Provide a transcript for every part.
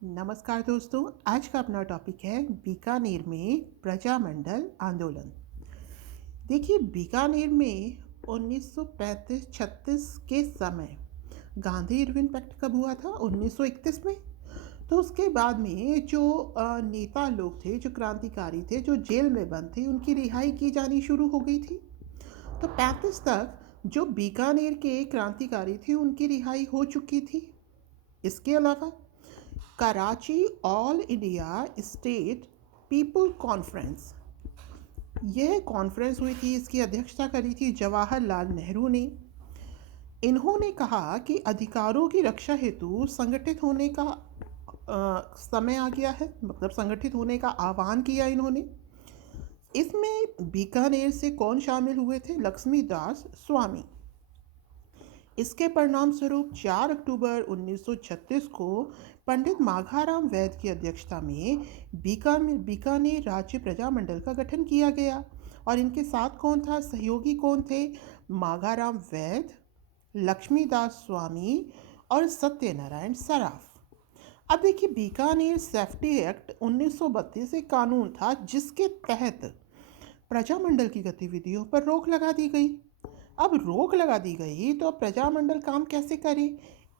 नमस्कार दोस्तों। आज का अपना टॉपिक है बीकानेर में प्रजामंडल आंदोलन। देखिए, बीकानेर में 1935-36 के समय गांधी इरविन पैक्ट कब हुआ था? 1931 में। तो उसके बाद में जो नेता लोग थे, जो क्रांतिकारी थे, जो जेल में बंद थे, उनकी रिहाई की जानी शुरू हो गई थी। तो 35 तक जो बीकानेर के क्रांतिकारी थे उनकी रिहाई हो चुकी थी। इसके अलावा Karachi all India state people conference, यह कॉन्फ्रेंस हुई थी, इसकी अध्यक्षता करी थी जवाहरलाल नेहरू ने। इन्होंने कहा कि अधिकारों की रक्षा हेतु संगठित होने का समय आ गया है, मतलब संगठित होने का आह्वान किया इन्होंने। इसमें बीकानेर से कौन शामिल हुए थे? लक्ष्मीदास स्वामी। इसके परिणाम स्वरूप 4 अक्टूबर 1936 को पंडित माघाराम वैद की अध्यक्षता में बीकानेर राज्य प्रजामंडल का गठन किया गया। और इनके साथ कौन था? सहयोगी कौन थे? माघाराम वैद, लक्ष्मीदास स्वामी और सत्यनारायण सराफ। अब देखिए, बीकानेर सेफ्टी एक्ट 1932 एक कानून था जिसके तहत प्रजामंडल की गतिविधियों पर रोक लगा दी गई। अब रोक लगा दी गई तो अब प्रजामंडल काम कैसे करे?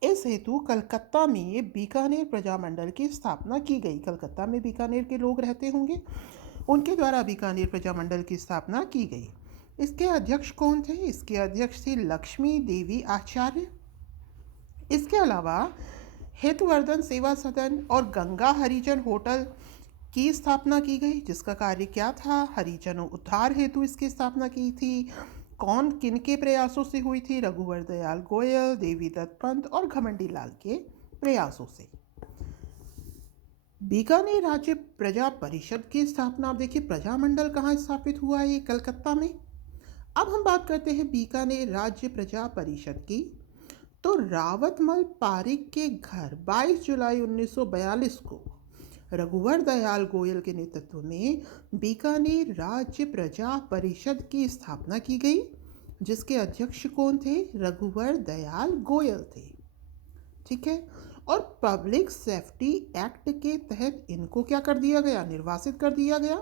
इस हेतु कलकत्ता में बीकानेर प्रजामंडल की स्थापना की गई। कलकत्ता में बीकानेर के लोग रहते होंगे, उनके द्वारा बीकानेर प्रजामंडल की स्थापना की गई। इसके अध्यक्ष कौन थे? इसके अध्यक्ष थी लक्ष्मी देवी आचार्य। इसके अलावा हेतुवर्धन सेवा सदन और गंगा हरिजन होटल की स्थापना की गई, जिसका कार्य क्या था? हरिजनों उद्धार हेतु इसकी स्थापना की थी। कौन किन के प्रयासों से हुई थी? रघुवर दयाल गोयल, देवी दत्त पंत और घमंडी लाल के प्रयासों से। बीकानेर राज्य प्रजा परिषद की स्थापना। अब देखिए, प्रजामंडल कहाँ स्थापित हुआ है? कलकत्ता में। अब हम बात करते हैं बीकानेर राज्य प्रजा परिषद की। तो रावतमल पारिक के घर 22 जुलाई 1942 को रघुवर दयाल गोयल के नेतृत्व में बीकानेर राज्य प्रजा परिषद की स्थापना की गई, जिसके अध्यक्ष कौन थे? रघुवर दयाल गोयल थे। ठीक है। और पब्लिक सेफ्टी एक्ट के तहत इनको क्या कर दिया गया? निर्वासित कर दिया गया।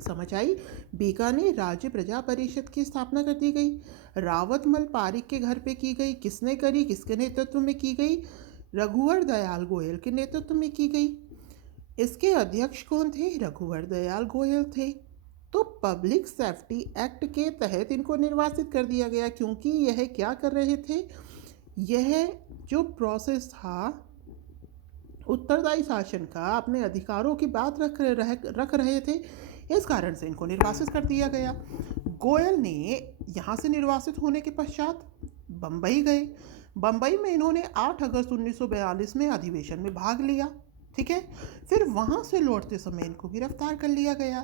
समझ आई? बीकानेर राज्य प्रजा परिषद की स्थापना कर दी गई। रावतमल पारिक के घर पे की गई। किसने करी? किसके नेतृत्व में की गई? रघुवर दयाल गोयल के नेतृत्व में की गई। इसके अध्यक्ष कौन थे? रघुवर दयाल गोयल थे। तो पब्लिक सेफ्टी एक्ट के तहत इनको निर्वासित कर दिया गया, क्योंकि यह क्या कर रहे थे? यह जो प्रोसेस था उत्तरदायी शासन का, अपने अधिकारों की बात रख रहे थे, इस कारण से इनको निर्वासित कर दिया गया। गोयल ने यहाँ से निर्वासित होने के पश्चात बम्बई गए। बम्बई में इन्होंने 8 अगस्त 1942 में अधिवेशन में भाग लिया। ठीक है। फिर वहाँ से लौटते समय इनको गिरफ्तार कर लिया गया।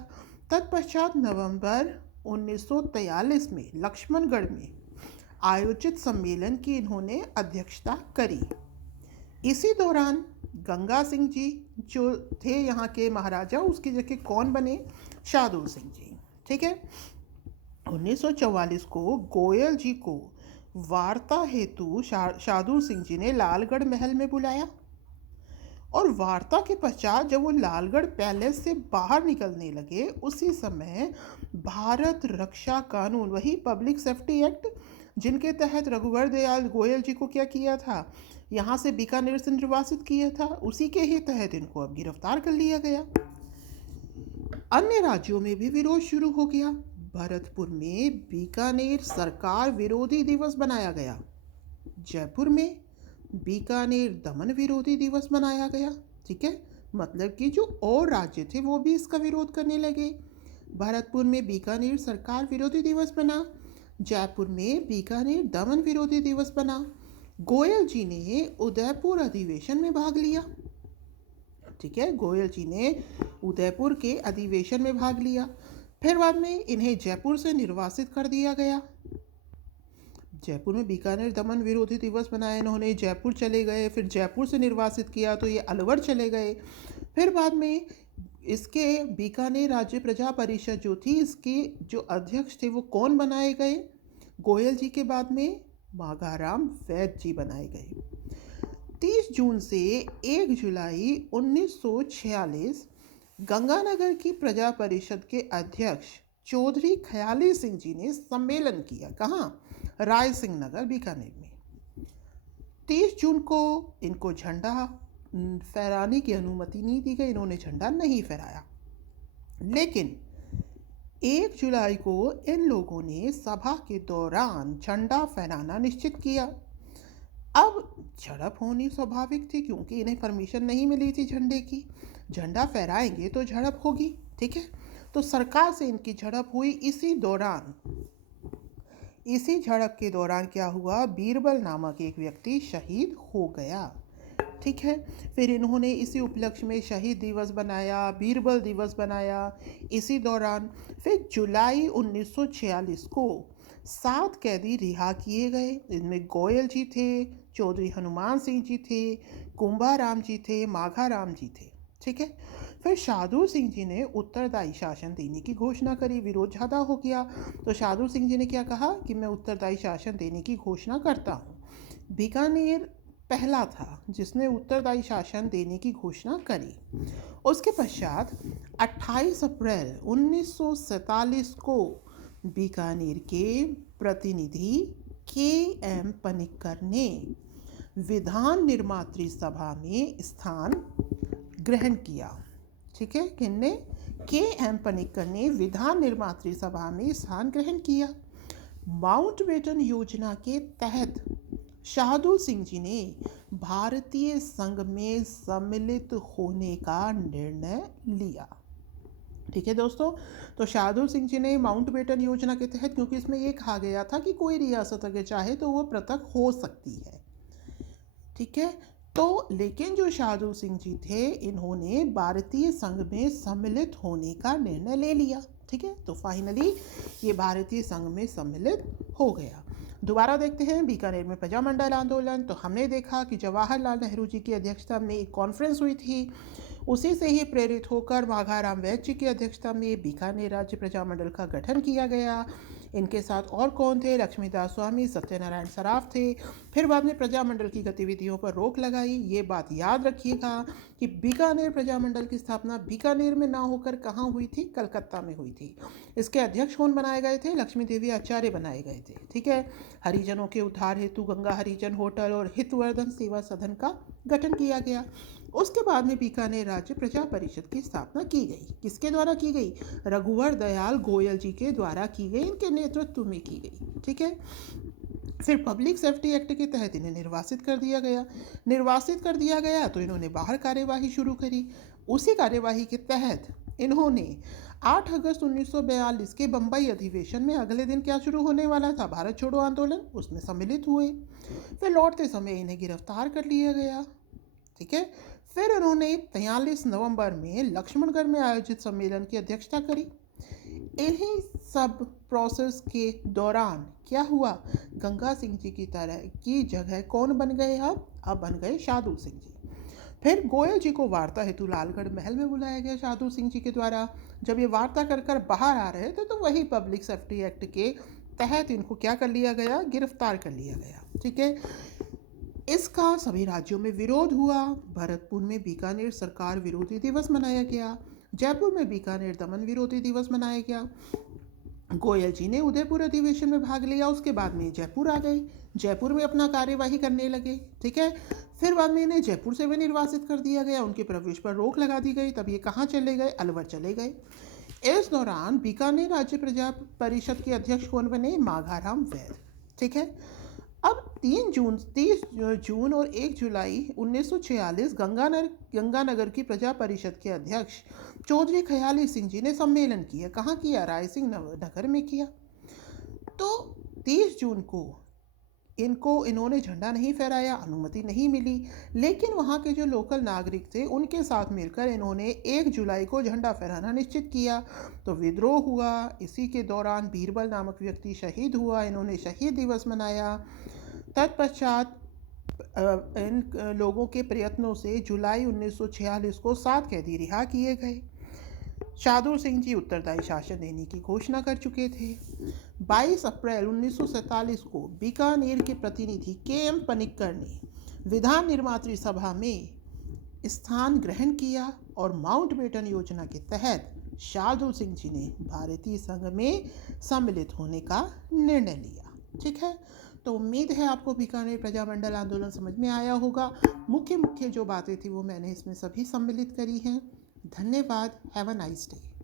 तत्पश्चात नवंबर 1943 में लक्ष्मणगढ़ में आयोजित सम्मेलन की इन्होंने अध्यक्षता करी। इसी दौरान गंगा सिंह जी जो थे यहाँ के महाराजा, उसकी जगह कौन बने? शाहदूल सिंह जी। ठीक है। 1944 को गोयल जी को वार्ता हेतु शाहदूल सिंह जी ने लालगढ़ महल में बुलाया। और वार्ता के पश्चात जब वो लालगढ़ पैलेस से बाहर निकलने लगे, उसी समय भारत रक्षा कानून, वही पब्लिक सेफ्टी एक्ट, जिनके तहत रघुवर दयाल गोयल जी को क्या किया था? यहाँ से बीकानेर से निर्वासित किया था, उसी के ही तहत इनको अब गिरफ्तार कर लिया गया। अन्य राज्यों में भी विरोध शुरू हो गया। भरतपुर में बीकानेर सरकार विरोधी दिवस बनाया गया। जयपुर में बीकानेर दमन विरोधी दिवस मनाया गया। ठीक है। मतलब कि जो और राज्य थे वो भी इसका विरोध करने लगे। भरतपुर में बीकानेर सरकार विरोधी दिवस बना। जयपुर में बीकानेर दमन विरोधी दिवस बना। गोयल जी ने उदयपुर अधिवेशन में भाग लिया। ठीक है। गोयल जी ने उदयपुर के अधिवेशन में भाग लिया। फिर बाद में इन्हें जयपुर से निर्वासित कर दिया गया। जयपुर में बीकानेर दमन विरोधी दिवस मनाया इन्होंने, जयपुर चले गए, फिर जयपुर से निर्वासित किया तो ये अलवर चले गए। फिर बाद में इसके बीकानेर राज्य प्रजा परिषद जो थी, इसके जो अध्यक्ष थे वो कौन बनाए गए? गोयल जी के बाद में माघाराम वैद जी बनाए गए। 30 जून से 1 जुलाई 1946 गंगानगर की प्रजा परिषद के अध्यक्ष चौधरी खयाली सिंह जी ने सम्मेलन किया। कहाँ? राय सिंह नगर बीकानेर में। 30 जून को इनको झंडा फहराने की अनुमति नहीं दी गई, इन्होंने झंडा नहीं फहराया। लेकिन 1 जुलाई को इन लोगों ने सभा के दौरान झंडा फहराना निश्चित किया। अब झड़प होनी स्वाभाविक थी क्योंकि इन्हें परमिशन नहीं मिली थी झंडे की। झंडा फहराएंगे तो झड़प होगी, ठीक है। तो सरकार से इनकी झड़प हुई। इसी झड़प के दौरान क्या हुआ? बीरबल नामक एक व्यक्ति शहीद हो गया, ठीक है। फिर इन्होंने इसी उपलक्ष्य में शहीद दिवस बनाया, बीरबल दिवस बनाया। इसी दौरान फिर जुलाई 1946 को 7 कैदी रिहा किए गए। इनमें गोयल जी थे, चौधरी हनुमान सिंह जी थे, कुंभाराम जी थे, माघाराम जी थे, ठीक है। फिर शाहदूर सिंह जी ने उत्तरदायी शासन देने की घोषणा करी। विरोध ज़्यादा हो गया तो शाहदूर सिंह जी ने क्या कहा कि मैं उत्तरदायी शासन देने की घोषणा करता हूँ। बीकानेर पहला था जिसने उत्तरदायी शासन देने की घोषणा करी। उसके पश्चात 28 अप्रैल 1947 को बीकानेर के प्रतिनिधि के.एम. पनिक्कर ने विधान निर्मात्री सभा में स्थान ग्रहण किया, ठीक है। किन्ने? के.एम. पनिक्कर ने विधान निर्मात्री सभा में स्थान ग्रहण किया। माउंटबेटन योजना के तहत शाहदूर सिंह जी ने भारतीय संघ में सम्मिलित होने का निर्णय लिया, ठीक है दोस्तों। तो शाहदूर सिंह जी ने माउंटबेटन योजना के तहत, क्योंकि इसमें ये कहा गया था कि कोई रियासत अगर चाहे तो वो पृथक हो सकती है, ठीक है। तो लेकिन जो शाहदूर सिंह जी थे इन्होंने भारतीय संघ में सम्मिलित होने का निर्णय ले लिया, ठीक है। तो फाइनली ये भारतीय संघ में सम्मिलित हो गया। दोबारा देखते हैं बीकानेर में प्रजामंडल आंदोलन। तो हमने देखा कि जवाहरलाल नेहरू जी की अध्यक्षता में एक कॉन्फ्रेंस हुई थी। उसी से ही प्रेरित होकर माघाराम वैद्य जी की अध्यक्षता में बीकानेर राज्य प्रजामंडल का गठन किया गया। इनके साथ और कौन थे? लक्ष्मीदास स्वामी, सत्यनारायण सराफ थे। फिर बाद में प्रजामंडल की गतिविधियों पर रोक लगाई। ये बात याद रखिएगा कि बीकानेर प्रजामंडल की स्थापना बीकानेर में ना होकर कहाँ हुई थी? कलकत्ता में हुई थी। इसके अध्यक्ष कौन बनाए गए थे? लक्ष्मी देवी आचार्य बनाए गए थे, ठीक है। हरिजनों के उद्धार हेतु गंगा हरिजन होटल और हितवर्धन सेवा सदन का गठन किया गया। उसके बाद में बीकानेर राज्य प्रजा परिषद की स्थापना की गई। किसके द्वारा की गई? रघुवर दयाल गोयल जी के द्वारा की गई, इनके नेतृत्व में की गई, ठीक है। फिर पब्लिक सेफ्टी एक्ट के तहत इन्हें निर्वासित कर दिया गया तो इन्होंने बाहर कार्यवाही शुरू करी। उसी कार्यवाही के तहत इन्होंने 8 अगस्त 1942 के बम्बई अधिवेशन में अगले दिन क्या शुरू होने वाला था? भारत छोड़ो आंदोलन, उसमें सम्मिलित हुए। फिर लौटते समय इन्हें गिरफ्तार कर लिया गया, ठीक है। फिर उन्होंने 43 नवंबर में लक्ष्मणगढ़ में आयोजित सम्मेलन की अध्यक्षता करी। इन्हीं सब प्रोसेस के दौरान क्या हुआ? गंगा सिंह जी की तरह की जगह कौन बन गए? अब बन गए शाहदूर सिंह जी। फिर गोयल जी को वार्ता हेतु लालगढ़ महल में बुलाया गया शाहदूर सिंह जी के द्वारा। जब ये वार्ता कर बाहर आ रहे थे तो वही पब्लिक सेफ्टी एक्ट के तहत इनको क्या कर लिया गया? गिरफ्तार कर लिया गया, ठीक है। इसका सभी राज्यों में विरोध हुआ। भरतपुर में बीकानेर सरकार विरोधी दिवस मनाया गया। जयपुर में बीकानेर दमन विरोधी दिवस मनाया गया। गोयल जी ने उदयपुर अधिवेशन में भाग लिया। उसके बाद में जयपुर आ गए, जयपुर में अपना कार्यवाही करने लगे, ठीक है। फिर बाद में इन्हें जयपुर से भी निर्वासित कर दिया गया, उनके प्रवेश पर रोक लगा दी गई। तब ये कहाँ चले गए? अलवर चले गए। इस दौरान बीकानेर राज्य प्रजा परिषद के अध्यक्ष कौन बने? माघाराम वैद्य, ठीक है। अब 30 जून और 1 जुलाई 1946 गंगानगर की प्रजा परिषद के अध्यक्ष चौधरी खयाली सिंह जी ने सम्मेलन किया। कहाँ किया? राय सिंह नगर में किया। तो 30 जून को इन्होंने झंडा नहीं फहराया, अनुमति नहीं मिली। लेकिन वहाँ के जो लोकल नागरिक थे उनके साथ मिलकर इन्होंने 1 जुलाई को झंडा फहराना निश्चित किया। तो विद्रोह हुआ। इसी के दौरान बीरबल नामक व्यक्ति शहीद हुआ। इन्होंने शहीद दिवस मनाया। तत्पश्चात इन लोगों के प्रयत्नों से जुलाई 1946 को 7 कैदी रिहा किए गए। शाहदूर सिंह जी उत्तरदायी शासन देने की घोषणा कर चुके थे। 22 अप्रैल 1947 को बीकानेर के प्रतिनिधि के.एम. पनिक्कर ने विधान निर्मात्री सभा में स्थान ग्रहण किया और माउंटबेटन योजना के तहत शार्दुल सिंह जी ने भारतीय संघ में सम्मिलित होने का निर्णय लिया। ठीक है, तो उम्मीद है आपको बीकानेर प्रजामंडल आंदोलन समझ में आया होगा। मुख्य मुख्य जो बातें थी वो मैंने इसमें सभी सम्मिलित करी हैं। धन्यवाद। Have a nice day.